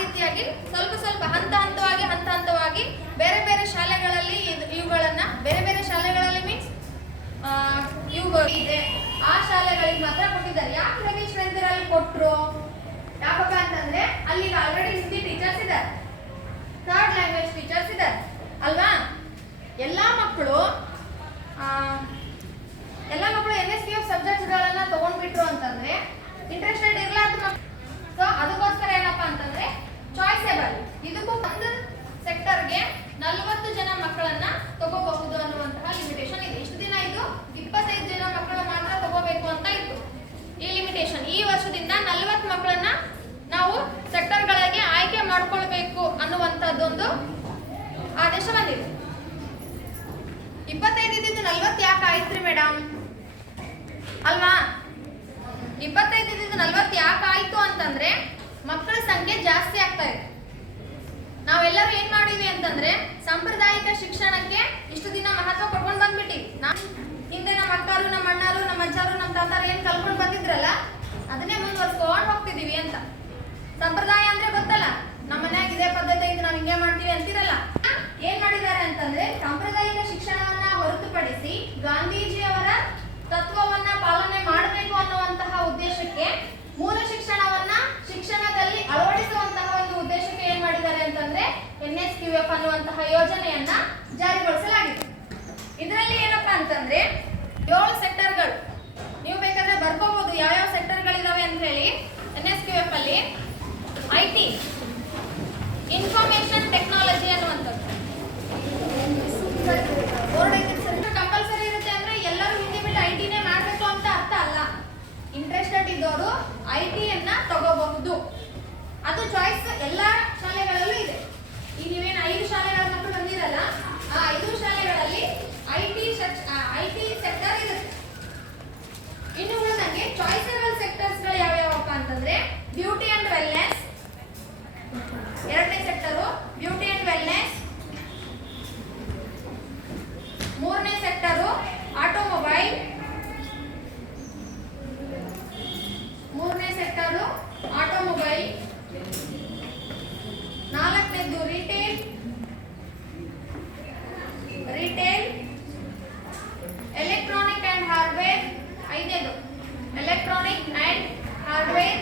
ರೀತಿಯಾಗಿ ಸ್ವಲ್ಪ ಸ್ವಲ್ಪ ಹಂತವಾಗಿ ಬೇರೆ ಬೇರೆ ಶಾಲೆಗಳಲ್ಲಿ ಇವುಗಳನ್ನ ಬೇರೆ ಶಾಲೆಗಳಲ್ಲಿ ಮೀನ್ಸ್ ಇವುಗಳು ಇದೆ ಆ ಶಾಲೆಗಳಿಗೆ ಮಾತ್ರ ಕೊಟ್ಟಿದ್ದಾರೆ. ಯಾಕೆ ಹೆವಿ ಸ್ಟ್ರೆಂತ್ ಅಲ್ಲಿ ಕೊಟ್ಟರು? ಯಾಕಪ್ಪ ಅಂತಂದ್ರೆ ಅಲ್ಲಿ ಆಲ್ರೆಡಿ ಹಿಂದಿ ಟೀಚರ್ಸ್ ಇದ್ದಾರೆ, ಥರ್ಡ್ ಲ್ಯಾಂಗ್ವೇಜ್ ಟೀಚರ್ಸ್ ಇದ್ದಾರೆ ಅಲ್ವಾ. ಎಲ್ಲಾ ಮಕ್ಕಳು NSQF ಸಬ್ಜೆಕ್ಟ್ಸ್ ಗಳನ್ನ ತಗೊಂಡ್ಬಿಟ್ರು ಅಂತಂದ್ರೆ ಇಂಟ್ರೆಸ್ಟೆಡ್ ಇರ್ಲಾರ್ದು ಸೊ ಅದಕ್ಕೋಸ್ಕರ ಏನಪ್ಪಾ ಅಂತಂದ್ರೆ ಚಾಯ್ಸೇಬಲ್, ಇದಕ್ಕೂ ಒಂದು ಸೆಕ್ಟರ್ಗೆ 40 ಜನ ಮಕ್ಕಳನ್ನ ತಗೋಬಹುದು ಅನ್ನುವಂತಹ ಲಿಮಿಟೇಷನ್ ಇದೆ. ಇಷ್ಟು ದಿನ ಇದು 25 ಜನ ಮಕ್ಕಳು ಮಾತ್ರ ತಗೋಬೇಕು ಅಂತ ಇತ್ತು ಈ ಲಿಮಿಟೇಷನ್. ಈ ವರ್ಷದಿಂದ 40 ಮಕ್ಕಳನ್ನ ನಾವು ಸೆಕ್ಟರ್ಗಳಿಗೆ ಆಯ್ಕೆ ಮಾಡ್ಕೊಳ್ಬೇಕು ಅನ್ನುವಂಥದ್ದೊಂದು ಆದೇಶ ಬಂದಿದೆ. 25 ಇದ್ದಿದ್ದು 40 ಯಾಕೆ ಆಯ್ತ್ರಿ ಮೇಡಮ್ ಅಲ್ವಾ? 25 ಇದ್ದಿದ್ದು 40 ಯಾಕೆ ಆಯ್ತು ಅಂತಂದ್ರೆ ಮಕ್ಕಳ ಸಂಖ್ಯೆ ಜಾಸ್ತಿ ಆಗ್ತಾ ಇದೆ. ನಾವೆಲ್ಲರೂ ಏನ್ ಮಾಡಿದ್ವಿ ಅಂತಂದ್ರೆ ಸಾಂಪ್ರದಾಯಿಕ ಶಿಕ್ಷಣಕ್ಕೆ ಇಷ್ಟು ದಿನ ಮಹತ್ವ ಕೊಟ್ಕೊಂಡು ಬಂದ್ಬಿಟ್ಟಿವಿ. ಹಿಂದೆ ನಮ್ಮ ಅಕ್ಕರು, ನಮ್ಮ ಅಣ್ಣರು, ನಮ್ಮ ಅಜ್ಜರು, ನಮ್ಮ ತಾತಾರು ಏನ್ ಕಲ್ಕೊಂಡು ಬಂದಿದ್ರಲ್ಲ ಅದನ್ನೇ ಮುಂದುವರ್ಸ್ಕೊಂಡು ಹೋಗ್ತಿದೀವಿ ಅಂತ. ಸಂಪ್ರದಾಯ ಅಂದ್ರೆ ಗೊತ್ತಲ್ಲ, ನಮ್ಮ ಮನ್ಯಾಗ ಇದೇ ಪದ್ಧತಿ ಇದು ನಾವು ಹಿಂಗೆ ಮಾಡ್ತೀವಿ ಅಂತಿರಲ್ಲ. ಏನ್ ಮಾಡಿದ್ದಾರೆ ಅಂತಂದ್ರೆ ಸಾಂಪ್ರದಾಯಿಕ ಶಿಕ್ಷಣವನ್ನ ಹೊರತುಪಡಿಸಿ ಗಾಂಧೀಜಿಯವರ ತತ್ವವನ್ನ ಪಾಲನೆ ಮಾಡಬೇಕು ಅನ್ನುವಂತಹ ಉದ್ದೇಶಕ್ಕೆ ಮೂಲ ಶಿಕ್ಷಣವನ್ನ ಶಿಕ್ಷಣದಲ್ಲಿ ಅಳವಡಿಸುವಂತಹ ಒಂದು ಉದ್ದೇಶಕ್ಕೆ ಏನ್ ಮಾಡಿದ್ದಾರೆ ಅಂತಂದ್ರೆ NSQF ಅನ್ನುವಂತಹ ಯೋಜನೆಯನ್ನ ಜಾರಿಗೊಳಿಸಲಾಗಿದೆ. ಇದರಲ್ಲಿ ಏನಪ್ಪಾ ಅಂತಂದ್ರೆ 7 ಸೆಕ್ಟರ್ಗಳು, ನೀವು ಬೇಕಾದ್ರೆ ಬರ್ಕೋಬಹುದು ಯಾವ್ಯಾವ ಸೆಕ್ಟರ್ಗಳಿದಾವೆ ಅಂತ ಹೇಳಿ. NSQF ಅಲ್ಲಿ IT ಇನ್ಫಾರ್ಮೇಶನ್ ಟೆಕ್ನಾಲಜಿ ಅನ್ನುವಂಥದ್ದು ಕಂಪಲ್ಸರಿ ಇರುತ್ತೆ. ಅಂದ್ರೆ ಎಲ್ಲರೂ ಹಿಂದಿ ಬಿಟ್ಟು IT-ನೇ ಮಾಡಬೇಕು ಅಂತ ಅರ್ಥ ಅಲ್ಲ. ಇಂಟ್ರೆಸ್ಟೆಡ್ ಇದ್ದವರು IT-ಯನ್ನ ತಗೋಬಹುದು. ಅದು ಚಾಯ್ಸ್ ಎಲ್ಲಾ ಶಾಲೆಗಳಲ್ಲೂ ಇದೆ. ಈ ನೀವೇನು 5 ಶಾಲೆಗಳ ಮಕ್ಕಳು ಬಂದಿರಲ್ಲ, ಆ 5 ಶಾಲೆಗಳಲ್ಲಿ IT ಸೆಕ್ಟರ್ ಇರುತ್ತೆ. ಇನ್ನು ಉಳಿದಂಗೆ ಚಾಯ್ಸೇಬಲ್ ಸೆಕ್ಟರ್ಸ್ಗಳು ಯಾವ್ಯಾವಪ್ಪ ಅಂತಂದ್ರೆ ಬ್ಯೂಟಿ ಅಂಡ್ ವೆಲ್ನೆಸ್, ಎರಡನೇ ಸೆಕ್ಟರು ಬ್ಯೂಟಿ ಅಂಡ್ ವೆಲ್ನೆಸ್, ಮೂರನೇ ಸೆಕ್ಟರು ಆಟೋಮೊಬೈಲ್, ನಾಲ್ಕನೇದು ರಿಟೇಲ್, ಎಲೆಕ್ಟ್ರಾನಿಕ್ ಅಂಡ್ ಹಾರ್ಡ್ವೇರ್, ಐದನೇದು ಎಲೆಕ್ಟ್ರಾನಿಕ್ ಅಂಡ್ ಹಾರ್ಡ್ವೇರ್,